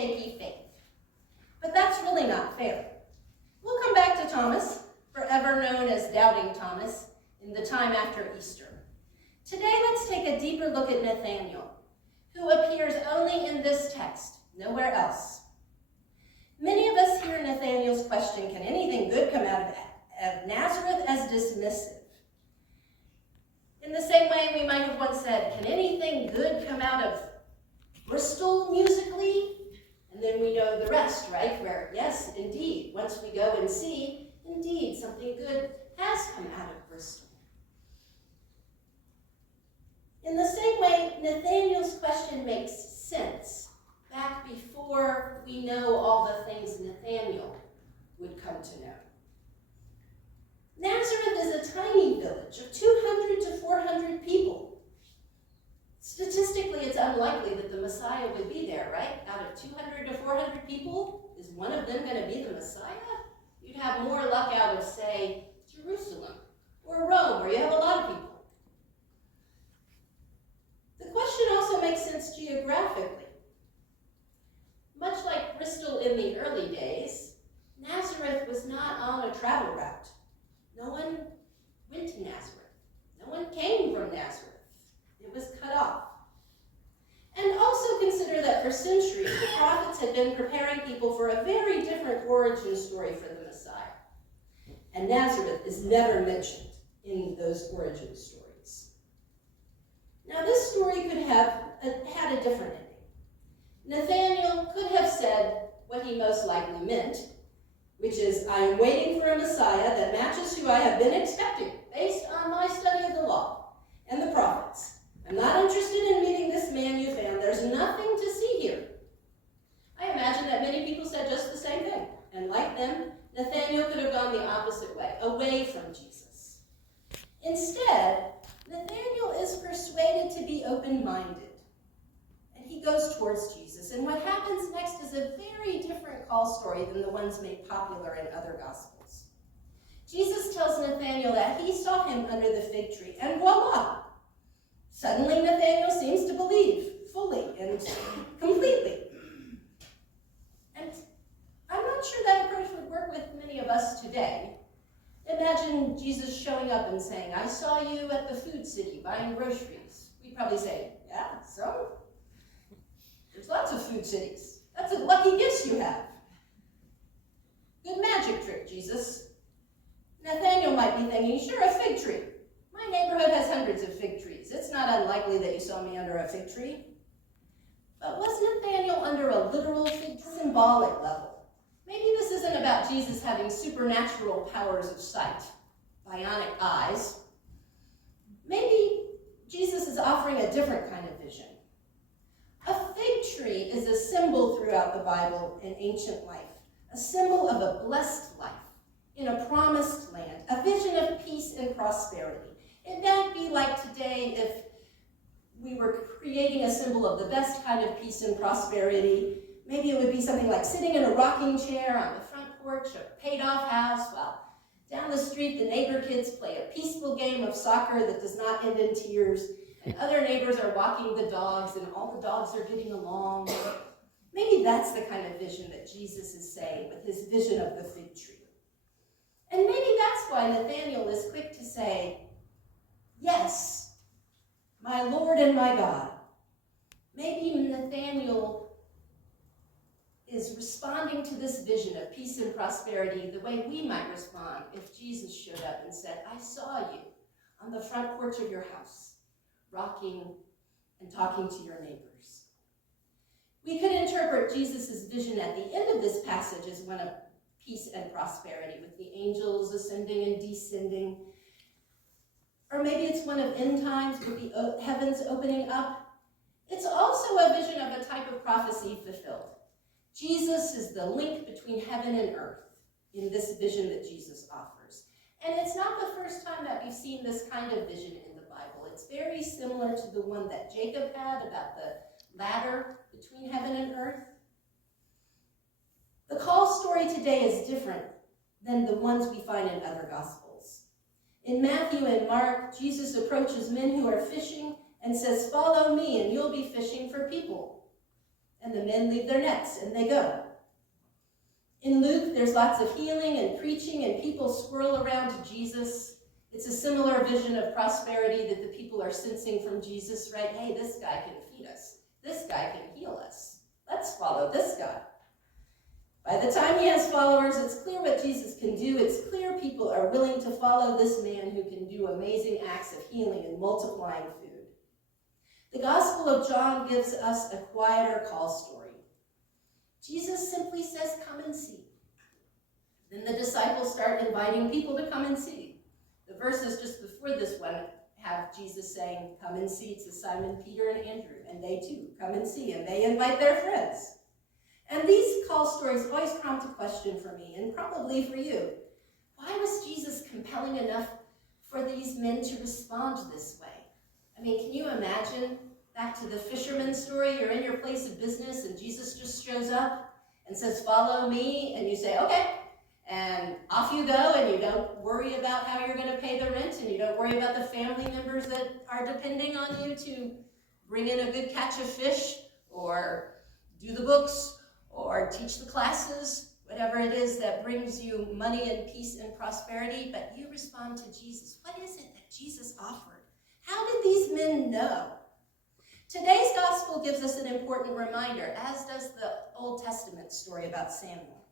take ye faith. But that's really not fair. We'll come back to Thomas, forever known as Doubting Thomas, in the time after Easter. Today, let's take a deeper look at Nathaniel, who appears only in this text, nowhere else. Many of us hear Nathaniel's question, can anything good come out of Nazareth, as dismissive. In the same way, we might have once said, can anything good come out of Bristol musically? And then we know the rest, right? Where, yes, indeed, once we go and see, indeed, something good has come out of Bristol. In the same way, Nathaniel's question makes sense back before we know all the things Nathaniel would come to know. Nazareth is a tiny village of 200 to 400 people. Statistically, it's unlikely that the Messiah would be there, right? Out of 200 to 400 people, is one of them going to be the Messiah? You'd have more luck out of, say, Jerusalem or Rome, where you have a lot of people. The question also makes sense geographically. Much like Bristol in the early days, Nazareth was not on a travel route. No one went to Nazareth. No one came from Nazareth. It was cut off. And also consider that for centuries, the prophets had been preparing people for a very different origin story for the Messiah. And Nazareth is never mentioned in those origin stories. Now, this story could have had a different ending. Nathaniel could have said what he most likely meant, which is, I am waiting for a Messiah that matches who I have been expecting, based on my study of the law and the prophets. I'm not interested in meeting this man you found. There's nothing to see here. I imagine that many people said just the same thing. And like them, Nathaniel could have gone the opposite way, away from Jesus. Instead, Nathaniel is persuaded to be open-minded. And he goes towards Jesus. And what happens next is a very different call story than the ones made popular in other Gospels. Jesus tells Nathaniel that he saw him under the fig tree, and voila! Suddenly Nathaniel seems to believe fully and completely. And I'm not sure that approach would work with many of us today. Imagine Jesus showing up and saying, I saw you at the food city buying groceries. We'd probably say, yeah, so? There's lots of food cities. That's a lucky guess you have. Good magic trick, Jesus. Nathaniel might be thinking, sure, a fig tree. My neighborhood has hundreds of fig trees. It's not unlikely that you saw me under a fig tree. But was Nathaniel under a literal fig symbolic level? Maybe this isn't about Jesus having supernatural powers of sight, bionic eyes. Maybe Jesus is offering a different kind of vision. A fig tree is a symbol throughout the Bible in ancient life, a symbol of a blessed life in a promised land, a vision of peace and prosperity. It might be like today if we were creating a symbol of the best kind of peace and prosperity. Maybe it would be something like sitting in a rocking chair on the front porch of a paid-off house while down the street the neighbor kids play a peaceful game of soccer that does not end in tears, and other neighbors are walking the dogs and all the dogs are getting along. Maybe that's the kind of vision that Jesus is saying with his vision of the fig tree. And maybe that's why Nathaniel is quick to say, yes, my Lord and my God. Maybe Nathaniel is responding to this vision of peace and prosperity the way we might respond if Jesus showed up and said, I saw you on the front porch of your house, rocking and talking to your neighbors. We could interpret Jesus' vision at the end of this passage as one of peace and prosperity, with the angels ascending and descending. Or maybe it's one of end times with the heavens opening up. It's also a vision of a type of prophecy fulfilled. Jesus is the link between heaven and earth in this vision that Jesus offers. And it's not the first time that we've seen this kind of vision in the Bible. It's very similar to the one that Jacob had about the ladder between heaven and earth. The call story today is different than the ones we find in other Gospels. In Matthew and Mark, Jesus approaches men who are fishing and says, follow me and you'll be fishing for people. and the men leave their nets and they go. In Luke, there's lots of healing and preaching and people swirl around to Jesus. It's a similar vision of prosperity that the people are sensing from Jesus, right? Hey, this guy can feed us. This guy can heal us. Let's follow this guy. By the time he has followers, it's clear what Jesus can do. It's clear people are willing to follow this man who can do amazing acts of healing and multiplying food. The Gospel of John gives us a quieter call story. Jesus simply says, come and see. Then the disciples start inviting people to come and see. The verses just before this one have Jesus saying, come and see to Simon, Peter, and Andrew, and they too come and see, and they invite their friends. And these call stories always prompt a question for me, and probably for you. Why was Jesus compelling enough for these men to respond this way? I mean, can you imagine, back to the fisherman story, you're in your place of business and Jesus just shows up and says, follow me, and you say, okay, and off you go, and you don't worry about how you're going to pay the rent, and you don't worry about the family members that are depending on you to bring in a good catch of fish, or do the books, or teach the classes, whatever it is that brings you money and peace and prosperity, but you respond to Jesus. What is it that Jesus offered? How did these men know? Today's gospel gives us an important reminder, as does the Old Testament story about Samuel.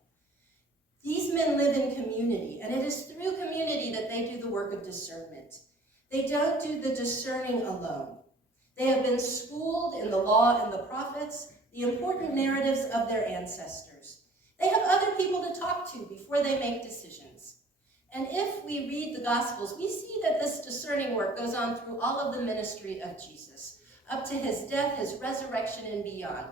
These men live in community, and it is through community that they do the work of discernment. They don't do the discerning alone. They have been schooled in the law and the prophets, the important narratives of their ancestors. They have other people to talk to before they make decisions. And if we read the Gospels, we see that this discerning work goes on through all of the ministry of Jesus, up to his death, his resurrection, and beyond.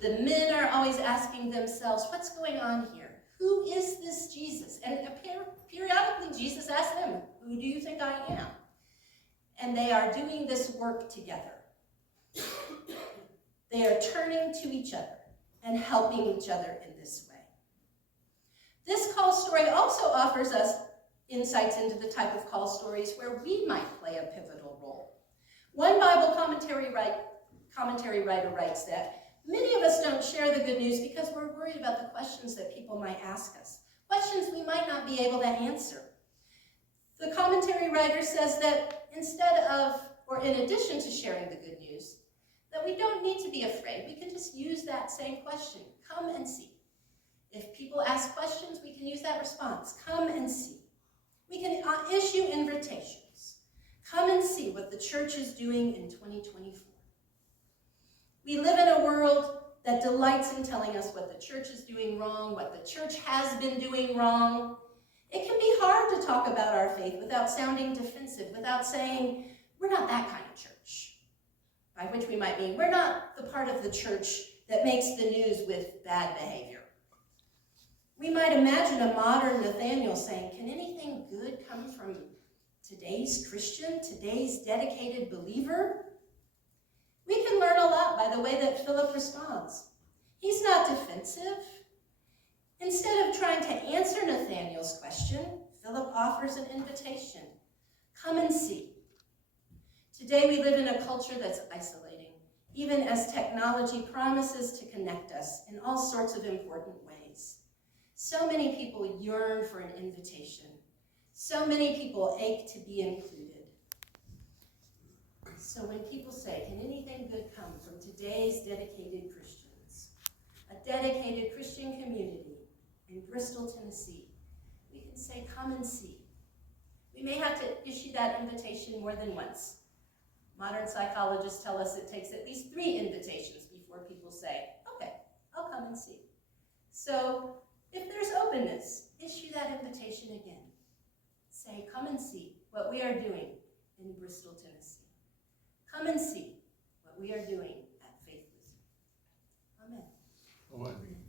The men are always asking themselves, what's going on here? Who is this Jesus? And periodically, Jesus asks them, who do you think I am? And they are doing this work together. They are turning to each other and helping each other in this way. This call story also offers us insights into the type of call stories where we might play a pivotal role. One Bible commentary writer writes that many of us don't share the good news because we're worried about the questions that people might ask us, questions we might not be able to answer. The commentary writer says that instead of, or in addition to sharing the good news, that we don't need to be afraid. We can just use that same question, come and see. If people ask questions, we can use that response, come and see. We can issue invitations. Come and see what the church is doing in 2024. We live in a world that delights in telling us what the church is doing wrong, what the church has been doing wrong. It can be hard to talk about our faith without sounding defensive, without saying, we're not that kind of church. By which we might mean, we're not the part of the church that makes the news with bad behavior. We might imagine a modern Nathaniel saying, can anything good come from today's Christian, today's dedicated believer? We can learn a lot by the way that Philip responds. He's not defensive. Instead of trying to answer Nathaniel's question, Philip offers an invitation. Come and see. Today we live in a culture that's isolating, even as technology promises to connect us in all sorts of important ways. So many people yearn for an invitation. So many people ache to be included. So when people say, can anything good come from today's dedicated Christians, a dedicated Christian community in Bristol, Tennessee, we can say, come and see. We may have to issue that invitation more than once. Modern psychologists tell us it takes at least 3 invitations before people say, okay, I'll come and see. So if there's openness, issue that invitation again. Say, come and see what we are doing in Bristol, Tennessee. Come and see what we are doing at Faith Lutheran. Amen. Amen.